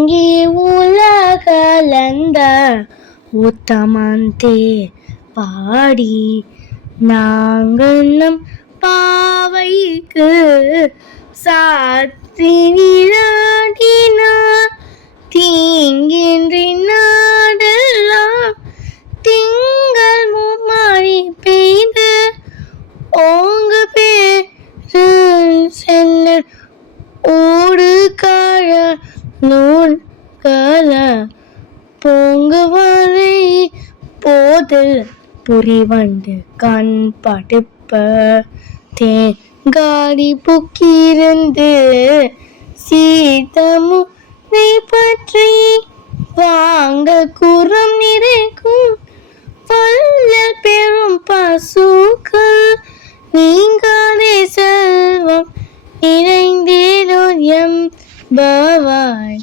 ஓங்கி உலகளந்த உத்தமந்தே பாடி நாங்கள் நம் பாவைக்கு சாத்தி நீராடினார். தீங்கின்றி நாடெல்லாம் திங்கள் மும்மாரி பெய்து ஓங்கு பேரு சென்னர் ஓடு காழ நூல் கல பொங்குவதை போதில் புரிவண்டு கண் படுப்ப தேங்காடி புக்கிருந்து சீதமுனை பற்றி வாங்க குரம் நிறைக்கும் வள்ளல் பெரும் பசுக்கள் நீங்காதே செல்வம் நிறைந்தேனோ எம் பவாய்.